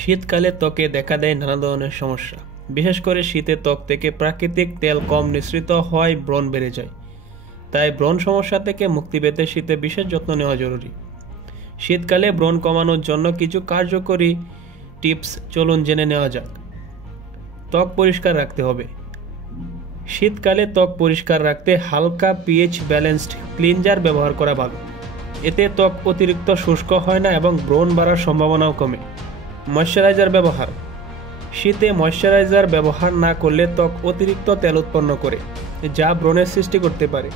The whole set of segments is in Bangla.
শীতকালে ত্বকে দেখা দেয় নানা ধরনের সমস্যা। বিশেষ করে শীতে ত্বক থেকে প্রাকৃতিক তেল কম নিঃসৃত হওয়ায় ব্রণ বেড়ে যায়। তাই ব্রণ সমস্যা থেকে মুক্তি পেতে শীতে বিশেষ যত্ন নেওয়া জরুরি। শীতকালে ব্রণ কমানোর জন্য কিছু কার্যকরী টিপস চলুন জেনে নেওয়া যাক। ত্বক পরিষ্কার রাখতে হবে। শীতকালে ত্বক পরিষ্কার রাখতে হালকা পিএইচ ব্যালেন্সড ক্লিনজার ব্যবহার করা ভালো। এতে ত্বক অতিরিক্ত শুষ্ক হয় না এবং ব্রণ বাড়ার সম্ভাবনাও কমে। ময়শ্চারাইজার ব্যবহার। শীতে ময়শ্চারাইজার ব্যবহার না করলে ত্বক অতিরিক্ত তেল উৎপন্ন করে, যা ব্রণের সৃষ্টি করতে পারে।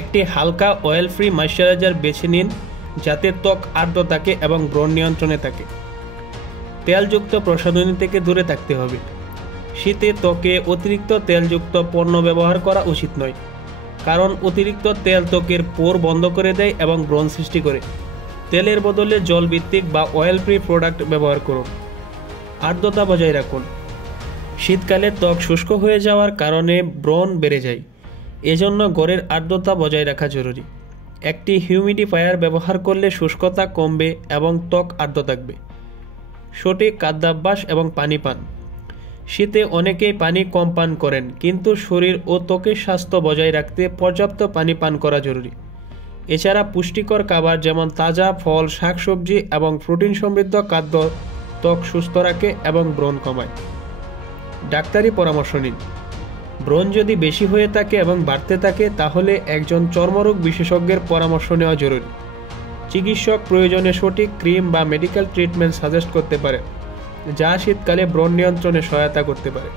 একটি হালকা অয়েল ফ্রি ময়শ্চারাইজার বেছে নিন, যাতে ত্বক আর্দ্র থাকে এবং ব্রণ নিয়ন্ত্রণে থাকে। তেলযুক্ত প্রসাধনী থেকে দূরে থাকতে হবে। শীতে ত্বকে অতিরিক্ত তেলযুক্ত পণ্য ব্যবহার করা উচিত নয়, কারণ অতিরিক্ত তেল ত্বকের পোর বন্ধ করে দেয় এবং ব্রণ সৃষ্টি করে। তেলের বদলে জলভিত্তিক বা অয়েল ফ্রি প্রোডাক্ট ব্যবহার করুন। আর্দ্রতা বজায় রাখুন। শীতকালে ত্বক শুষ্ক হয়ে যাওয়ার কারণে ব্রণ বেড়ে যায়, এজন্য ঘরের আর্দ্রতা বজায় রাখা জরুরি। একটি হিউমিডিফায়ার ব্যবহার করলে শুষ্কতা কমবে এবং ত্বক আর্দ্র থাকবে। সঠিক খাদ্যাভ্যাস এবং পানি পান। শীতে অনেকেই পানি কম পান করেন, কিন্তু শরীর ও ত্বকের স্বাস্থ্য বজায় রাখতে পর্যাপ্ত পানি পান করা জরুরি। এছাড়া পুষ্টিকর খাবার যেমন তাজা ফল, শাকসবজি এবং প্রোটিন সমৃদ্ধ খাদ্য ত্বক সুস্থ রাখে এবং ব্রণ কমায়। ডাক্তারি পরামর্শ নিন। ব্রণ যদি বেশি হয়ে থাকে এবং বাড়তে থাকে, তাহলে একজন চর্মরোগ বিশেষজ্ঞের পরামর্শ নেওয়া জরুরি। চিকিৎসক প্রয়োজনে সঠিক ক্রিম বা মেডিকেল ট্রিটমেন্ট সাজেস্ট করতে পারে, যা শীতকালে ব্রণ নিয়ন্ত্রণে সহায়তা করতে পারে।